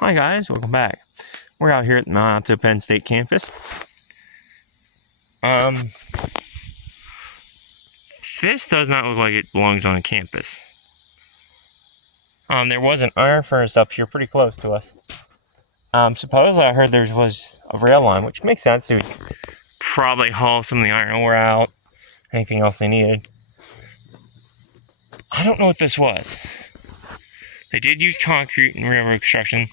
Hi guys, welcome back. We're out here at the Mount Alto Penn State campus. This does not look like it belongs on a campus. There was an iron furnace up here pretty close to us. Supposedly I heard there was a rail line, which makes sense. They would probably haul some of the iron ore out, anything else they needed. I don't know what this was. They did use concrete in railroad construction.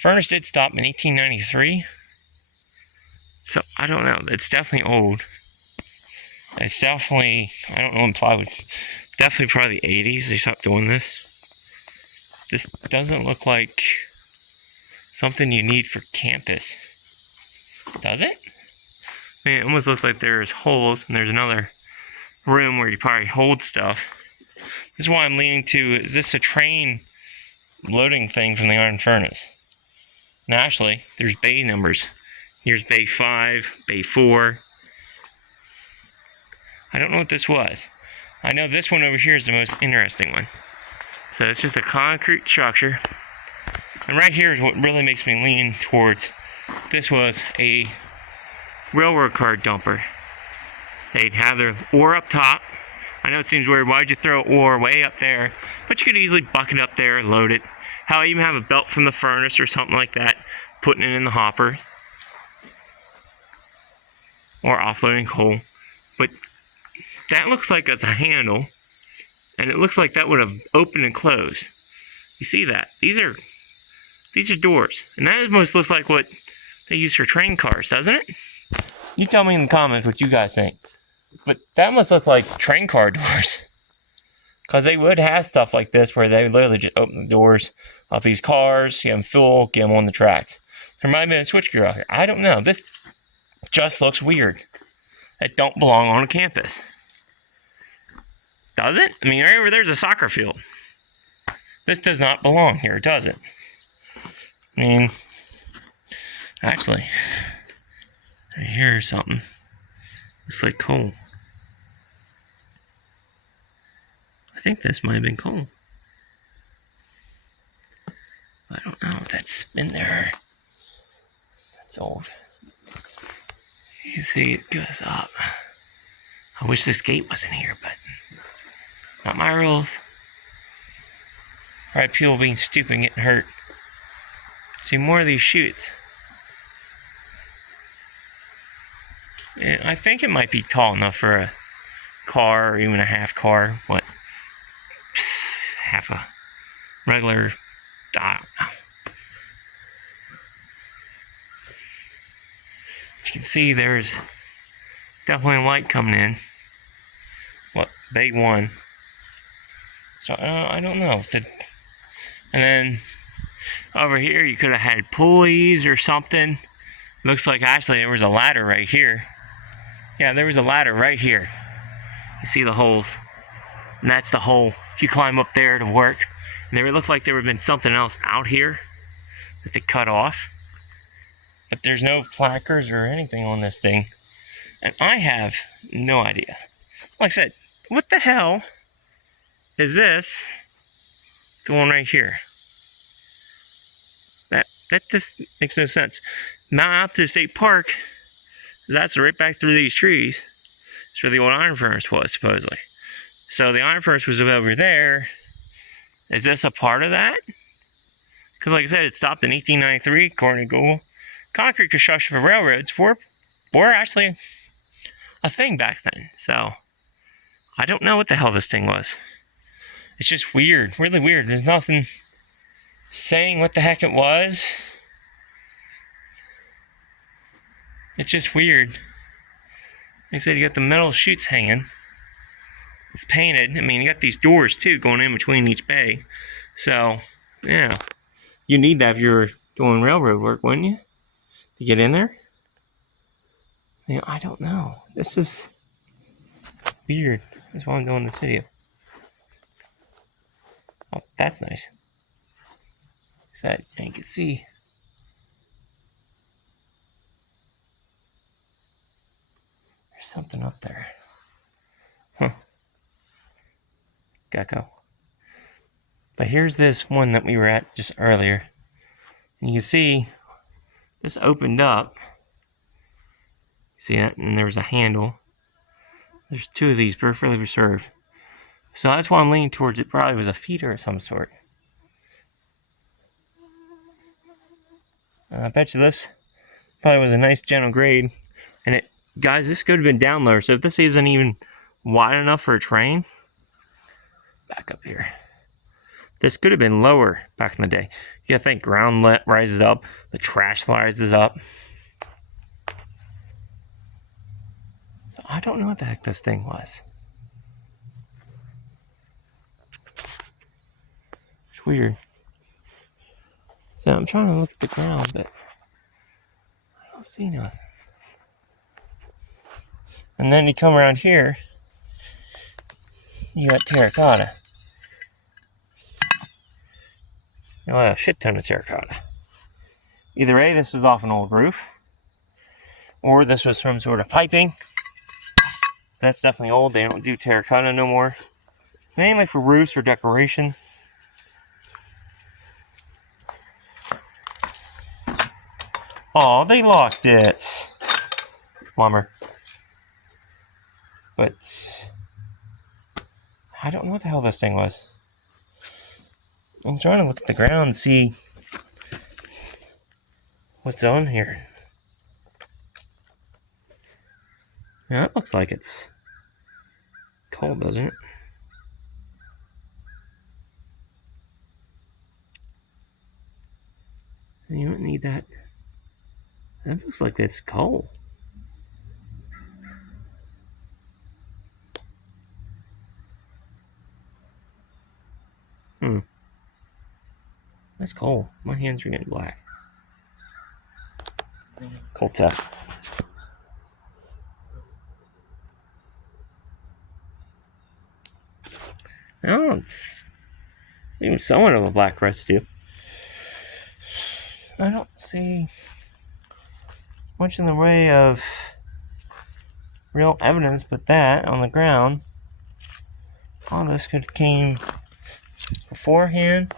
Furnace did stop in 1893. So, I don't know. It's definitely old. It's definitely, I don't know in plywood. Definitely probably the 80s they stopped doing this. This doesn't look like something you need for campus. Does it? I mean, it almost looks like there's holes and there's another room where you probably hold stuff. This is why I'm leaning to, is this a train loading thing from the iron furnace? And actually, there's bay numbers. Here's bay 5, bay 4. I don't know what this was. I know this one over here is the most interesting one. So it's just a concrete structure. And right here is what really makes me lean towards this was a railroad car dumper. They'd have their ore up top. I know it seems weird, why'd you throw ore way up there? But you could easily bucket up there and load it. How even have a belt from the furnace or something like that, putting it in the hopper. Or offloading coal. But that looks like it's a handle. And it looks like that would have opened and closed. You see that? These are doors. And that almost looks like what they use for train cars, doesn't it? You tell me in the comments what you guys think. But that must look like train car doors. Because they would have stuff like this where they literally just open the doors of these cars, get them full, get them on the tracks. There might have been a switchgear out here. I don't know. This just looks weird. It don't belong on a campus. Does it? I mean, right over there's a soccer field. This does not belong here, does it? I mean, actually, right here is something. Looks like coal. I think this might have been coal. I don't know if that's been there. That's old. You can see it goes up. I wish this gate wasn't here, but not my rules. Alright, people being stupid and getting hurt. See more of these chutes. And I think it might be tall enough for a car or even a half car. What? Half a regular, I don't know. You can see there's definitely light coming in. What? Bay 1. So, I don't know. And then over here you could have had pulleys or something. Looks like actually there was a ladder right here. Yeah, there was a ladder right here. You see the holes. And that's the hole. If you climb up there to work. And there looked like there would have been something else out here that they cut off. But there's no placards or anything on this thing. And I have no idea. Like I said, what the hell is this going right here? That just makes no sense. Mount Alto State Park, that's right back through these trees. That's where the old iron furnace was, supposedly. So the iron furnace was over there. Is this a part of that? Because like I said, it stopped in 1893, according to Google. Concrete construction for railroads were actually a thing back then. So, I don't know what the hell this thing was. It's just weird, really weird. There's nothing saying what the heck it was. It's just weird. Like I said, you got the metal chutes hanging. It's painted. I mean, you got these doors too going in between each bay. So, yeah. You need that if you're doing railroad work, wouldn't you? To get in there? You know, I don't know. This is weird. That's why I'm doing this video. Oh, that's nice. So that you can see. There's something up there. Huh. Gecko. But here's this one that we were at just earlier. And you can see this opened up. See that? And there was a handle. There's two of these perfectly preserved. So that's why I'm leaning towards it probably was a feeder of some sort. I bet you this probably was a nice gentle grade. And it, guys, this could have been down lower. So if this isn't even wide enough for a train, back up here. This could have been lower back in the day. You gotta think ground rises up, the trash rises up. So I don't know what the heck this thing was. It's weird. So I'm trying to look at the ground, but I don't see nothing. And then you come around here, you got terracotta. You know, a shit ton of terracotta. Either A, this was off an old roof, or this was some sort of piping. That's definitely old. They don't do terracotta no more. Mainly for roofs or decoration. Oh, they locked it. Bummer. But I don't know what the hell this thing was. I'm trying to look at the ground and see what's on here. Now that looks like it's cold, doesn't it? You don't need that. That looks like that's coal. That's coal. My hands are getting black. Coal test. Oh, it's even somewhat of a black residue. I don't see much in the way of real evidence but that on the ground. All this could have came beforehand.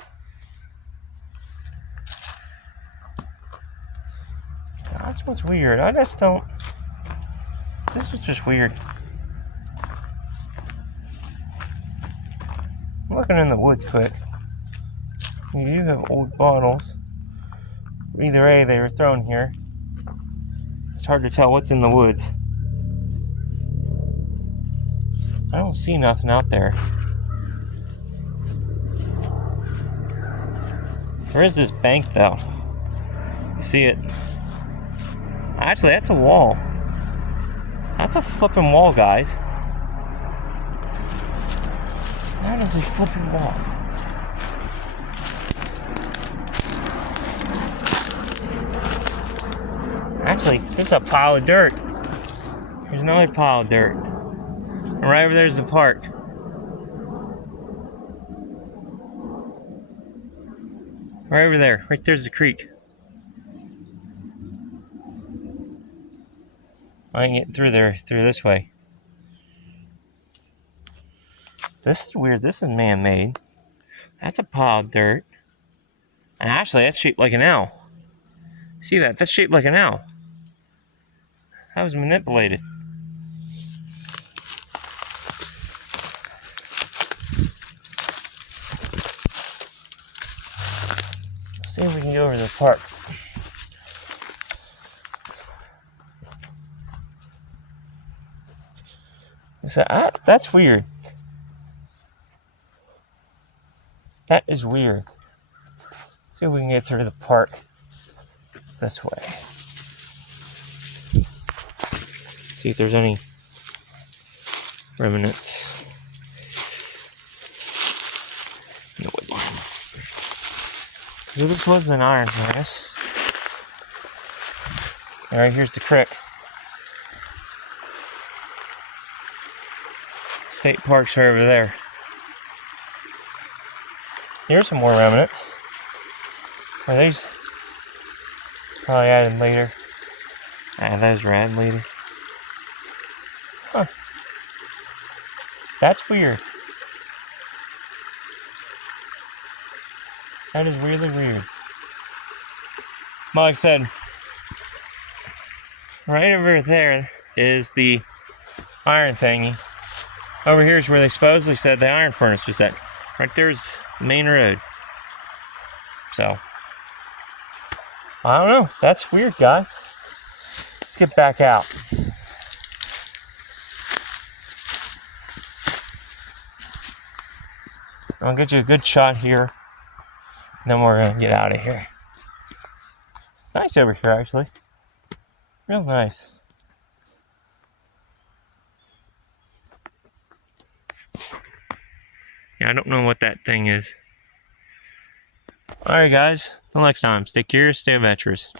That's what's weird. I just don't. This was just weird. I'm looking in the woods quick. You do have old bottles. Either A, they were thrown here. It's hard to tell what's in the woods. I don't see nothing out there. There is this bank though. You see it? Actually, that's a wall. That's a flipping wall, guys. That is a flipping wall. Actually, this is a pile of dirt. There's another pile of dirt. And right over there's the park. Right over there. Right there's the creek. I can get through there, through this way. This is weird. This is man-made. That's a pile of dirt. And actually, that's shaped like an L. See that? That's shaped like an L. That was manipulated. Let's see if we can go over to the park. So, that's weird. That is weird. Let's see if we can get through the park this way. See if there's any remnants. No wood line. So this was an iron furnace. And right here's the creek. State parks are over there. Here's some more remnants. Are these probably added later? Those were added later. Huh. That's weird. That is really weird. Well, like I said, right over there is the iron thingy. Over here is where they supposedly said the iron furnace was at. Right there's the main road. So, I don't know. That's weird, guys. Let's get back out. I'll get you a good shot here. And then we're going to get out of here. It's nice over here, actually. Real nice. Yeah, I don't know what that thing is. Alright, guys. Until next time, stay curious, stay adventurous.